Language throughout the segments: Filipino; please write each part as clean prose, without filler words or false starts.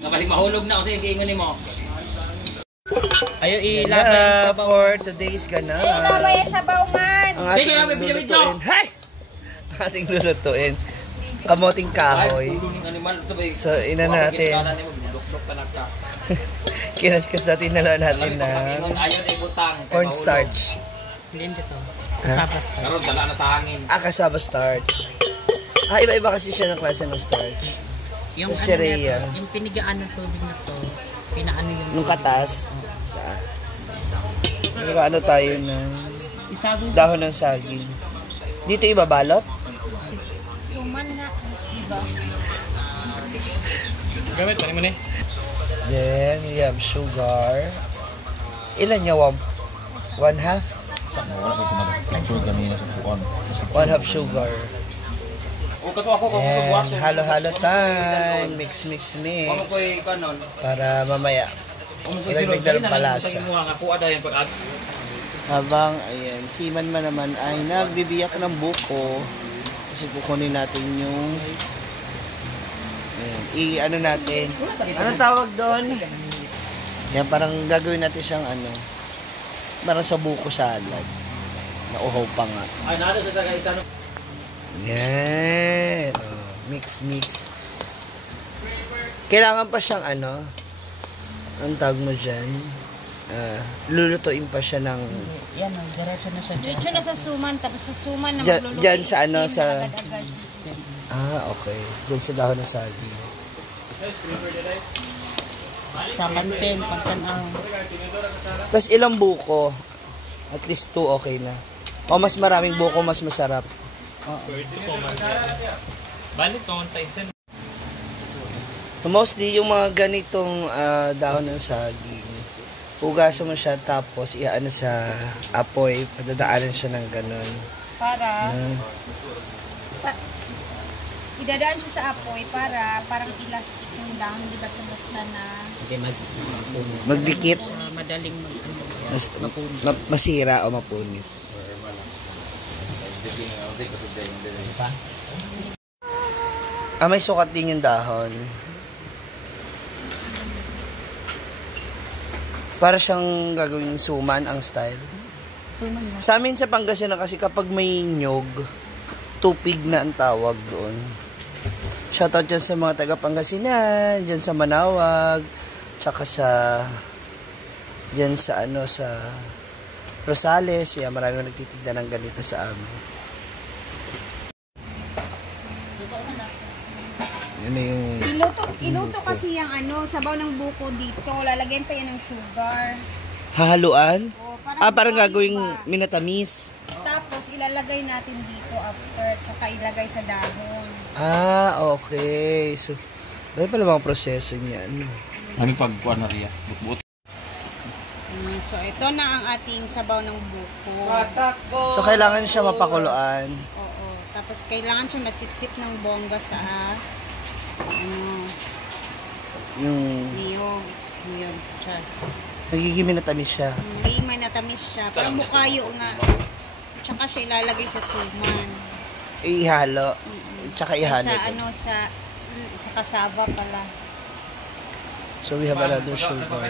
Kapag mahulog na kasi giingon mo. Ayo ilaban sabaw for today's gana. Ilabay sabaw man. Ang ating lulutuin. Hay! Ang ating lulutuin. Kamoting kahoy. So, ina natin. Kinaskas natin na natin na cornstarch. Hindi to. Kasaba starch. Karon dala na sa hangin. Kasaba starch. Iba-iba kasi siya ng klase ng starch. Yung si Rhea. Yung pinigaan ng tubig na to, pinaano yung nung katas. Saan? Ano tayo ng dahon ng saging. Dito ibabalot? Suman na. Diba? Gamit, panin mo na. Then, we have sugar. Ilan niya? 1/2? One half sugar. And halo-halo time. Mix. Para mamaya. Nagdagdag palasa. Habang, ayan, si Man naman ay nagbibiyak ng buko. Kasi kukunin natin yung ano natin. Anong tawag doon? Yan, parang gagawin natin siyang parang sa buko salad. Nauhaw pa nga. Ay, nada sa isa no. Yan. Mix. Kailangan pa siyang ang tawag mo dyan. Lulutuin pa siya ng... Yan, diretso na siya. Diretso na sa suman. Tapos sa suman na magluluto. Dyan sa sa... okay. Dyan sa dahon ng saging. Sa kantin, pagtanaw. Tapos ilang buko? At least 2 okay na. O mas maraming buko, mas masarap. Balik ko ang Tyson. Mostly yung mga ganitong dahon ng saging, hugasan mo siya tapos iaano sa apoy, padadaanan siya ng ganun. Para idadaan siya sa apoy para parang elastic yung dahon, di ba, sa basta na magdikit, madaling masira o mapunit. May sukat din yung dahon. Para siyang gagawing suman ang style. Sa amin sa Pangasinan kasi kapag may nyog, tupig na ang tawag doon. Shoutout dyan sa mga taga Pangasinan, dyan sa Manawag, tsaka dyan sa sa Rosales. Marami nagtitinda ng ganito sa amin. Iluto kasi yung sabaw ng buko dito. Lalagyan pa yan ng sugar. Hahaluan? O, parang gagawing minatamis. Tapos ilalagay natin dito after, tsaka ilagay sa dahon. Okay. So, dahil pala mga proseso niyan. Kami pagkuhan na riya. Bukbut. So, ito na ang ating sabaw ng buko. So, kailangan siya mapakuluan. Oo. Tapos, kailangan siya masipsip ng bongga sa niyog. Nagiging minatamis siya. May natamis siya. Parang bukayo nga. Tsaka siya ilalagay sa suman. Ihalo. Tsaka ihalo. Sa kasaba pala. So we have another sugar.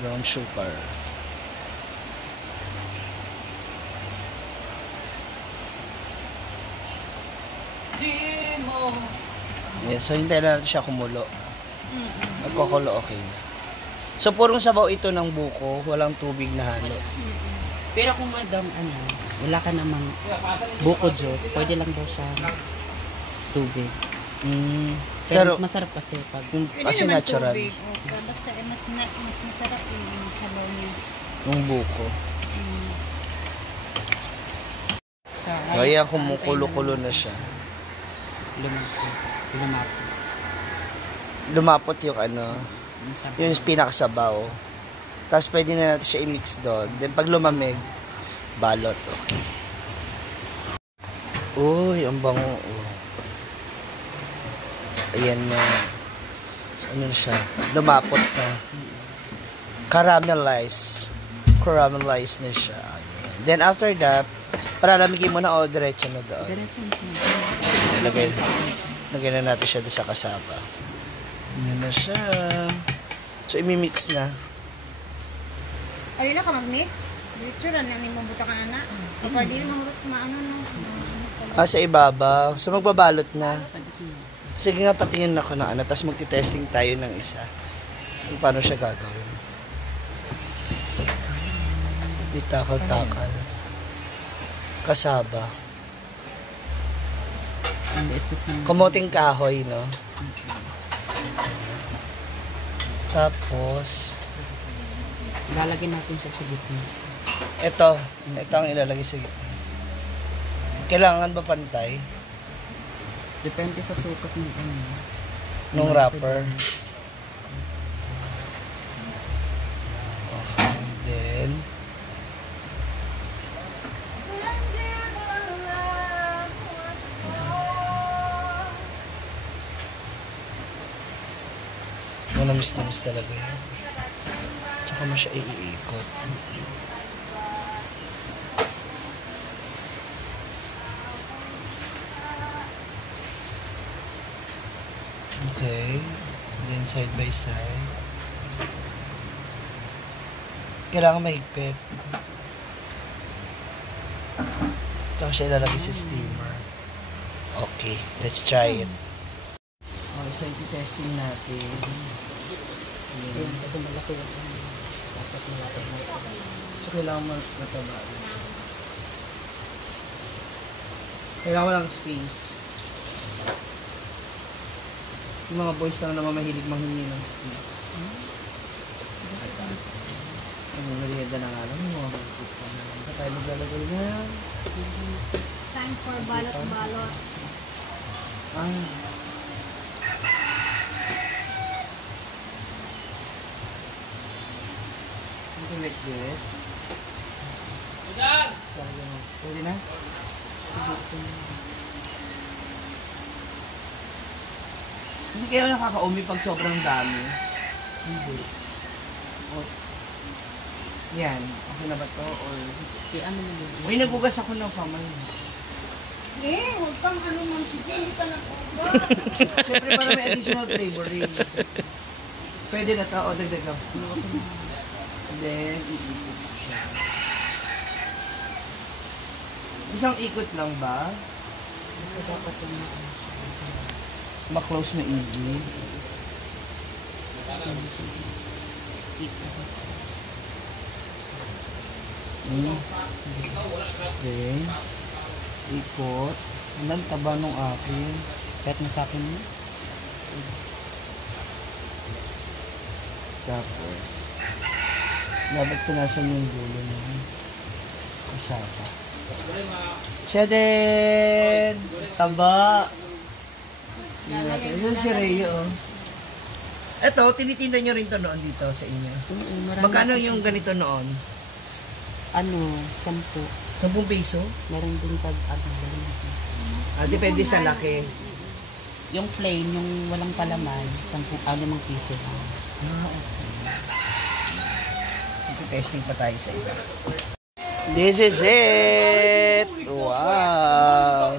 Brown sugar. Yeah, so hintayin na natin siya kumulo. Magkukulo, okay. So purong sabaw ito ng buko, walang tubig na halo. Pero kung madam, wala ka namang buko juice, pwede lang daw siya tubig. Pero mas masarap kasi pag kasi natural. Basta mas masarap yung sabaw niya. Yung buko. Kaya kumukulo-kulo na siya. Lumapot yung yung pinakasabaw. Tapos pwede na natin siya i-mix doon. Then pag lumamig, balot. Okay. Uy, ang bango. Ayan na. So, ano siya? Lumapot na. Caramelize na siya. Then after that, paralamigin mo na diretso na doon. diretso na. Ilagay. Lagyan na natin siya doon sa kasaba. Yan na siya. So, imimix na. Alila ka mag-mix? Diretso na namin mabuta ka na. Kapag di yung maano no. Sa ibabaw. So, magbabalot na. Sige nga, patingin ako ng ano. Tapos magti-testing tayo ng isa. Kung paano siya gagawin. May takal-takal. Kasaba. Kamuting kahoy, no? Tapos, Lalagyan natin siya sa gitna. ito ang ilalagay sa gitna. Kailangan ba pantay? Depende sa sukat ng ano. Nung wrapper. Okay, then, namis talaga yun. Tsaka mo siya iikot. Okay. Then side by side. Kailangan mahigpit. Tsaka siya ilalagay sa steamer. Okay. Let's try it. Okay, so iti-testing natin. Ayun, kasi malaki yung dapat malaki na ito. So, kailangan mo mataba. Kailangan mo lang space. Yung mga boys lang naman mahilig manghingi ng space. Ano, naliyada na nga lang mo. Ito tayo maglalagay na. Time for balot-balot. Something like this. Sorry, pwede na? Hindi kayo nakaka-umi pag sobrang dami. Hindi. Yan. Okay na ba to? Or... Ano mo yun? Uy, nagugas ako ng family. Huwag kang ano man sige, hindi ka nag-uga. Siyempre para may additional flavoring. Pwede na to. O, dagdag lang. And then, iikot ko siya. Isang ikot lang ba? Basta dapat yung Ma-close maigi. Okay. Ikot. Ang taba nung akin. kahit na sa akin mo. Tapos, dapat punasan yung dulo ng kasama. Siya din! Taba! Ito si Rhea, oh. Eto, tinitinda nyo rin to noon dito sa inyo. Magkano yung ganito noon? Ano, 10. 10 piso? Meron din pag Depende sa laki. yung plain, yung walang palaman, 5 piso lang. Testing pa tayo sa iba. This is it! Wow!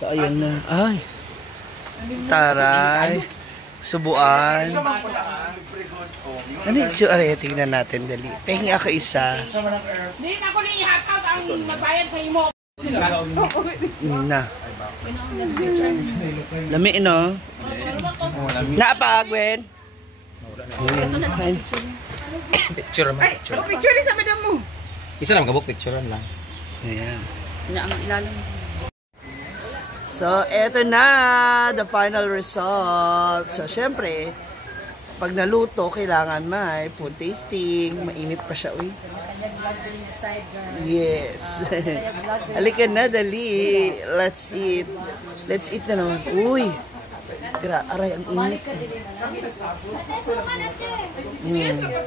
So, ayun na. Ay! Taray! Subuan! Ano yung aray? Tingnan natin, dali. Pahingi ako isa. Hindi na ko ihakaw ang magbayad sa imo. Na. Lami, no? Naapa, Gwen? Picture mo. Picture. Picture ni sa madam mo. Isa lang kabuk picturean lang. Ayan. Na ang ilalim. So, eto na, the final result. So, syempre, pag naluto, kailangan may food tasting. Mainit pa siya, uy. Yes. Halika na, dali. Let's eat. Let's eat na naman. Uy. Aray, ang init.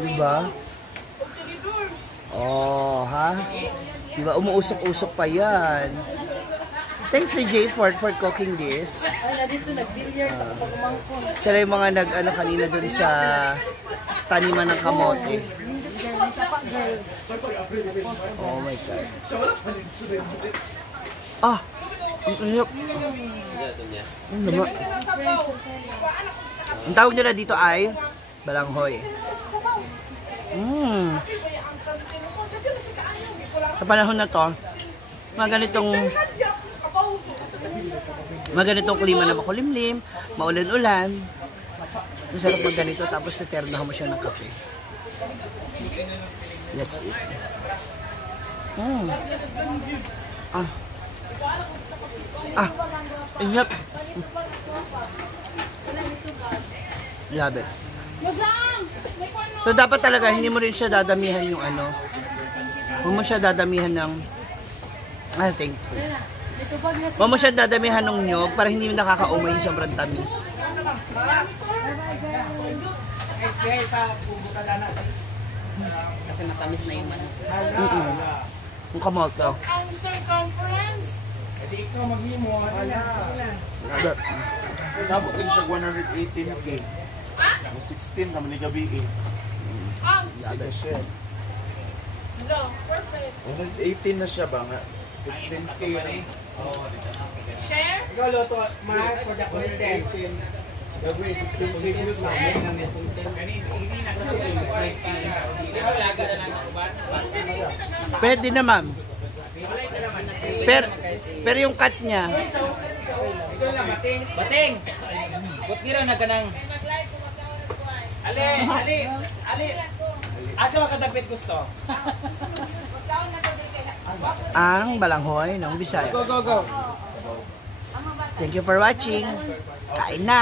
Diba? Oh, ha? Diba, umuusok-usok pa yan. Thanks to Jay Ford for cooking this. Sila yung mga nag-ano kanina dun sa taniman ng kamote. Oh my God. Ah! Ang sarap. Ang lama. Ang tawag nila dito ay balanghoy. Sa panahon na to, mga ganitong klima na makulimlim, maulan-ulan. Ang sarap mag ganito, tapos naternahan mo siya ng kape. Let's eat. Ingat. Love it. So, dapat talaga, hindi mo rin siya dadamihan yung ano. Huwag mo siya dadamihan ng... thank you. Huwag mo siya dadamihan ng nyog para hindi mo nakakaumay yung sobrang tamis. Kasi matamis na yung ano. Yung kamote. Ang circumference. Nabot din siya 118K. 16 naman ni gabi eh. Isa na siya. Perfect. 118 na siya ba nga? 16K na. Share? Ikaw loto, Mark, for the content. Gabi, 16K namin. Pwede naman. Pero yung cut niya, Bating! Ba't gira na ka ng... Ali! Asa makatapit gusto? ang balanghoy ng Bisaya. Go! Thank you for watching. Kain na.